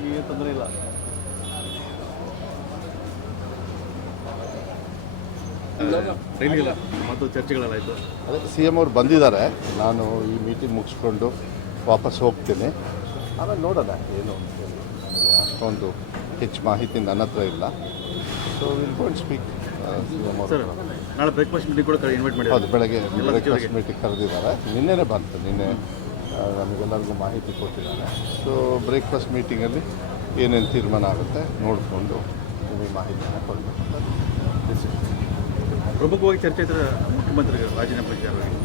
ಈಗ ಏನು ತೊಂದರೆ ಇಲ್ಲ. ರೈಲಿಗೆಲ್ಲ ಮತ್ತು ಚರ್ಚೆಗಳೆಲ್ಲ ಆಯಿತು. ಅದೇ CM ಅವ್ರು ಬಂದಿದ್ದಾರೆ. ನಾನು ಈ ಮೀಟಿಂಗ್ ಮುಗಿಸ್ಕೊಂಡು ವಾಪಸ್ ಹೋಗ್ತೀನಿ. ಆಮೇಲೆ ನೋಡೋಣ ಏನು ಅಂತೇಳಿ. ನನಗೆ ಅಷ್ಟೊಂದು ಹೆಚ್ಚು ಮಾಹಿತಿ ನನ್ನ ಹತ್ರ ಇಲ್ಲ. So will go and speak CM sir, ಅವರು. ನಾಳೆ ಬ್ರೇಕ್ಫಾಸ್ಟ್ ಮೀಟಿಂಗ್ ಕೂಡ ಇನ್ವೈಟ್ ಮಾಡಿ. ಹೌದು, ಬೆಳಗ್ಗೆ ಬ್ರೇಕ್ಫಾಸ್ಟ್ ಮೀಟಿಂಗ್ ಕರೆದಿದ್ದಾರೆ. ನಿನ್ನೆನೇ ಬಂತು. ನಿನ್ನೆ ನಮಗೆಲ್ಲರಿಗೂ ಮಾಹಿತಿ ಕೊಟ್ಟಿದ್ದಾರೆ. ಸೊ ಬ್ರೇಕ್ಫಾಸ್ಟ್ ಮೀಟಿಂಗಲ್ಲಿ ಏನೇನು ತೀರ್ಮಾನ ಆಗುತ್ತೆ ನೋಡಿಕೊಂಡು ನಿಮಗೆ ಮಾಹಿತಿಯನ್ನು ಕೊಡಬೇಕು. ಪ್ರಮುಖವಾಗಿ ಚರ್ಚೆ ಇದ್ದರೆ ಮುಖ್ಯಮಂತ್ರಿಗೆ ರಾಜೀನಾಮೆ ವಿಚಾರವಾಗಿ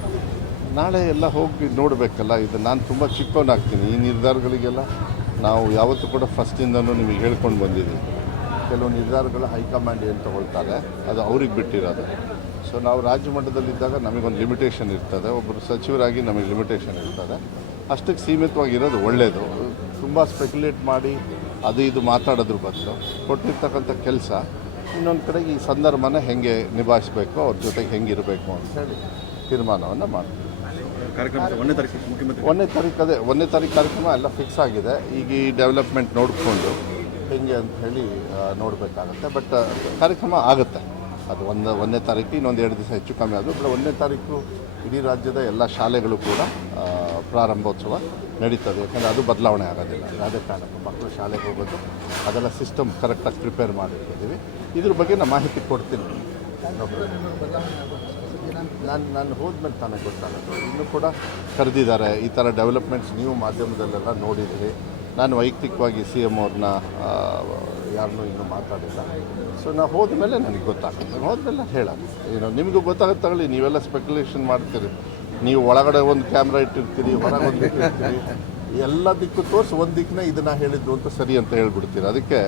ನಾಳೆ ಎಲ್ಲ ಹೋಗಿ ನೋಡಬೇಕಲ್ಲ. ಇದು ನಾನು ತುಂಬ ಚಿಕ್ಕವನಾಗ್ತೀನಿ. ಈ ನಿರ್ಧಾರಗಳಿಗೆಲ್ಲ ನಾವು ಯಾವತ್ತೂ ಕೂಡ ಫಸ್ಟಿಂದನೂ ನಿಮಗೆ ಹೇಳ್ಕೊಂಡು ಬಂದಿದ್ದೀವಿ. ಕೆಲವು ನಿರ್ಧಾರಗಳು ಹೈಕಮಾಂಡ್ ಏನು ತೊಗೊಳ್ತಾರೆ ಅದು ಅವ್ರಿಗೆ ಬಿಟ್ಟಿರೋದು. ಸೊ ನಾವು ರಾಜ್ಯ ಮಟ್ಟದಲ್ಲಿದ್ದಾಗ ನಮಗೊಂದು ಲಿಮಿಟೇಷನ್ ಇರ್ತದೆ. ಒಬ್ಬರು ಸಚಿವರಾಗಿ ನಮಗೆ ಲಿಮಿಟೇಷನ್ ಇರ್ತದೆ. ಅಷ್ಟಕ್ಕೆ ಸೀಮಿತವಾಗಿರೋದು ಒಳ್ಳೆಯದು. ತುಂಬ ಸ್ಪೆಕ್ಯುಲೇಟ್ ಮಾಡಿ ಅದು ಇದು ಮಾತಾಡೋದ್ರ ಬದಲು ಕೊಟ್ಟಿರ್ತಕ್ಕಂಥ ಕೆಲಸ ಇನ್ನೊಂದು ಕಡೆಗೆ ಈ ಸಂದರ್ಭನ ಹೆಂಗೆ ನಿಭಾಯಿಸಬೇಕು, ಅವ್ರ ಜೊತೆಗೆ ಹೆಂಗಿರಬೇಕು ಅಂತೇಳಿ ತೀರ್ಮಾನವನ್ನು ಮಾಡ್ತೀವಿ. ಕಾರ್ಯಕ್ರಮ 1ನೇ ತಾರೀಕು ಮುಖ್ಯಮಂತ್ರಿ 1ನೇ ತಾರೀಕು ಅದೇ 1ನೇ ತಾರೀಕು ಕಾರ್ಯಕ್ರಮ ಎಲ್ಲ ಫಿಕ್ಸ್ ಆಗಿದೆ. ಈಗ ಈ ಡೆವಲಪ್ಮೆಂಟ್ ನೋಡಿಕೊಂಡು ಹೆಂಗೆ ಅಂತ ಹೇಳಿ ನೋಡಬೇಕಾಗತ್ತೆ. ಬಟ್ ಕಾರ್ಯಕ್ರಮ ಆಗುತ್ತೆ. ಅದು 1ನೇ ತಾರೀಕು ಇನ್ನೊಂದು 2 ದಿವಸ ಹೆಚ್ಚು ಕಮ್ಮಿ ಆದರೂ ಬಟ್ 1ನೇ ತಾರೀಕು ಇಡೀ ರಾಜ್ಯದ ಎಲ್ಲ ಶಾಲೆಗಳು ಕೂಡ ಪ್ರಾರಂಭೋತ್ಸವ ನಡೀತದೆ. ಯಾಕಂದರೆ ಅದು ಬದಲಾವಣೆ ಆಗೋದಿಲ್ಲ. ಯಾವುದೇ ಕಾರಣಕ್ಕೂ ಮಕ್ಕಳು ಶಾಲೆಗೆ ಹೋಗೋದು ಅದೆಲ್ಲ ಸಿಸ್ಟಮ್ ಕರೆಕ್ಟಾಗಿ ಪ್ರಿಪೇರ್ ಮಾಡಿರ್ತಿದ್ದೀವಿ. ಇದ್ರ ಬಗ್ಗೆ ನಾನು ಮಾಹಿತಿ ಕೊಡ್ತೀನಿ. ನಾನು ಹೋದ್ಮೇಲೆ ತಾನೇ ಗೊತ್ತಾಗುತ್ತೆ. ಇನ್ನೂ ಕೂಡ ಕರೆದಿದ್ದಾರೆ. ಈ ಥರ ಡೆವಲಪ್ಮೆಂಟ್ಸ್ ನೀವು ಮಾಧ್ಯಮದಲ್ಲೆಲ್ಲ ನೋಡಿದ್ರಿ. ನಾನು ವೈಯಕ್ತಿಕವಾಗಿ CM ಅವ್ರನ್ನ ಯಾರನ್ನೂ ಇನ್ನೂ ಮಾತಾಡಿಲ್ಲ. ಸೊ ನಾವು ಹೋದ್ಮೇಲೆ ನನಗೆ ಗೊತ್ತಾಗುತ್ತೆ. ಹೋದ್ಮೇಲೆ ಹೇಳೋದು ನಿಮಗೂ ಗೊತ್ತಾಗುತ್ತೆ. ತಗೊಳ್ಳಿ, ನೀವೆಲ್ಲ ಸ್ಪೆಕ್ಯುಲೇಷನ್ ಮಾಡ್ತೀರಿ. ನೀವು ಒಳಗಡೆ ಒಂದು ಕ್ಯಾಮ್ರಾ ಇಟ್ಟಿರ್ತೀರಿ, ಹೊರಗೆ ಒಂದು ಇಟ್ಟಿರ್ತೀರಿ. ಎಲ್ಲ ದಿಕ್ಕು ತೋರಿಸಿ ಒಂದು ದಿಕ್ಕನ್ನ ಇದನ್ನು ಹೇಳಿದ್ರು ಅಂತ ಸರಿ ಅಂತ ಹೇಳ್ಬಿಡ್ತೀರಿ. ಅದಕ್ಕೆ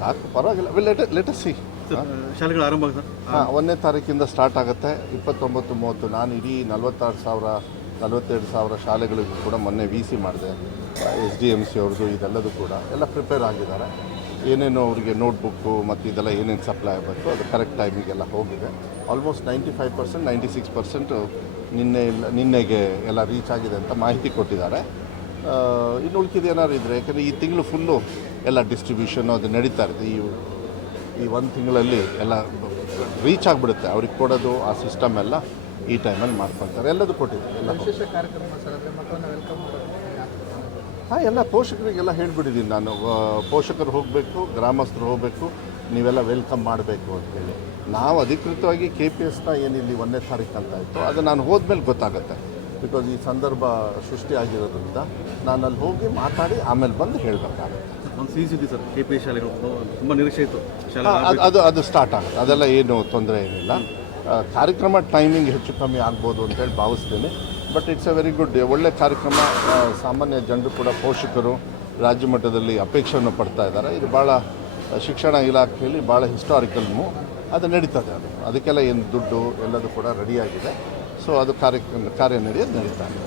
ಸಾಕು, ಪರವಾಗಿಲ್ಲ. Let us see. ಶಾಲೆಗಳು ಆರಂಭ ಆಗುತ್ತೆ. 1ನೇ ತಾರೀಕಿಂದ ಸ್ಟಾರ್ಟ್ ಆಗುತ್ತೆ. 29, 30 ನಾನು ಇಡೀ 42,000 ಶಾಲೆಗಳಿಗೂ ಕೂಡ ಮೊನ್ನೆ VC ಮಾಡಿದೆ. SDMC ಅವ್ರದ್ದು ಇದೆಲ್ಲದೂ ಕೂಡ ಎಲ್ಲ ಪ್ರಿಪೇರ್ ಆಗಿದ್ದಾರೆ. ಏನೇನು ಅವರಿಗೆ ನೋಟ್ಬುಕ್ಕು ಮತ್ತು ಇದೆಲ್ಲ ಏನೇನು ಸಪ್ಲೈ ಆಗಬೇಕು ಅದು ಕರೆಕ್ಟ್ ಟೈಮಿಗೆಲ್ಲ ಹೋಗಿದೆ. ಆಲ್ಮೋಸ್ಟ್ 95%, 96% ನಿನ್ನೆಗೆ ಎಲ್ಲ ರೀಚ್ ಆಗಿದೆ ಅಂತ ಮಾಹಿತಿ ಕೊಟ್ಟಿದ್ದಾರೆ. ಇನ್ನು ಉಳ್ಕಿದ್ದು ಏನಾದ್ರು ಇದ್ದರೆ, ಯಾಕಂದರೆ ಈ ತಿಂಗಳು ಫುಲ್ಲು ಎಲ್ಲ ಡಿಸ್ಟ್ರಿಬ್ಯೂಷನ್ನು ಅದು ನಡೀತಾ ಇರುತ್ತೆ. ಈ 1 ತಿಂಗಳಲ್ಲಿ ಎಲ್ಲ ರೀಚ್ ಆಗಿಬಿಡುತ್ತೆ. ಅವ್ರಿಗೆ ಕೊಡೋದು ಆ ಸಿಸ್ಟಮ್ ಎಲ್ಲ ಈ ಟೈಮಲ್ಲಿ ಮಾಡ್ಕೊಳ್ತಾರೆ. ಎಲ್ಲದೂ ಕೊಟ್ಟಿದ್ದಾರೆ. ಎಲ್ಲ ವಿಶೇಷ ಕಾರ್ಯಕ್ರಮ ಸರ್, ಅಂದರೆ ಮಕ್ಕಳನ್ನ ವೆಲ್ಕಮ್ ಮಾಡೋದು. ಎಲ್ಲ ಪೋಷಕರಿಗೆಲ್ಲ ಹೇಳ್ಬಿಟ್ಟಿದ್ದೀನಿ ನಾನು. ಪೋಷಕರು ಹೋಗಬೇಕು, ಗ್ರಾಮಸ್ಥರು ಹೋಗಬೇಕು, ನೀವೆಲ್ಲ ವೆಲ್ಕಮ್ ಮಾಡಬೇಕು ಅಂತೇಳಿ. ನಾವು ಅಧಿಕೃತವಾಗಿ KPSನ ಏನಿಲ್ಲಿ 1ನೇ ತಾರೀಕು ಅಂತ ಇತ್ತು ಅದು ನಾನು ಹೋದ್ಮೇಲೆ ಗೊತ್ತಾಗುತ್ತೆ. ಬಿಕಾಸ್ ಈ ಸಂದರ್ಭ ಸೃಷ್ಟಿ ಆಗಿರೋದ್ರಿಂದ ನಾನು ಅಲ್ಲಿ ಹೋಗಿ ಮಾತಾಡಿ ಆಮೇಲೆ ಬಂದು ಹೇಳಬೇಕಾಗುತ್ತೆ. ಒಂದು ಸಿಹಿ ಸುದ್ದಿ ಸರ್, KPS ಶಾಲೆಗಳು ತುಂಬ ನಿರೀಕ್ಷೆ ಇತ್ತು. ಅದು ಸ್ಟಾರ್ಟ್ ಆಗುತ್ತೆ. ಅದೆಲ್ಲ ಏನು ತೊಂದರೆ ಏನಿಲ್ಲ. ಕಾರ್ಯಕ್ರಮ ಟೈಮಿಂಗ್ ಹೆಚ್ಚು ಕಮ್ಮಿ ಆಗ್ಬೋದು ಅಂತೇಳಿ ಭಾವಿಸ್ತೀನಿ. But it's A very good, ಒಳ್ಳೆ ಕಾರ್ಯಕ್ರಮ. ಸಾಮಾನ್ಯ ಜನರು ಕೂಡ ಪೋಷಕರು ರಾಜ್ಯ ಮಟ್ಟದಲ್ಲಿ ಅಪೇಕ್ಷೆಯನ್ನು ಪಡ್ತಾ ಇದ್ದಾರೆ. ಇದು ಭಾಳ ಶಿಕ್ಷಣ ಇಲಾಖೆಯಲ್ಲಿ ಭಾಳ ಹಿಸ್ಟಾರಿಕಲ್ ಮೂವ್. ಅದು ನಡೀತದೆ. ಅದಕ್ಕೆಲ್ಲ ಏನು ದುಡ್ಡು ಎಲ್ಲದೂ ಕೂಡ ರೆಡಿಯಾಗಿದೆ. ಸೊ ಅದು ಕಾರ್ಯ ನಡೆಯೋದು ನಡೀತಾ ಇದೆ.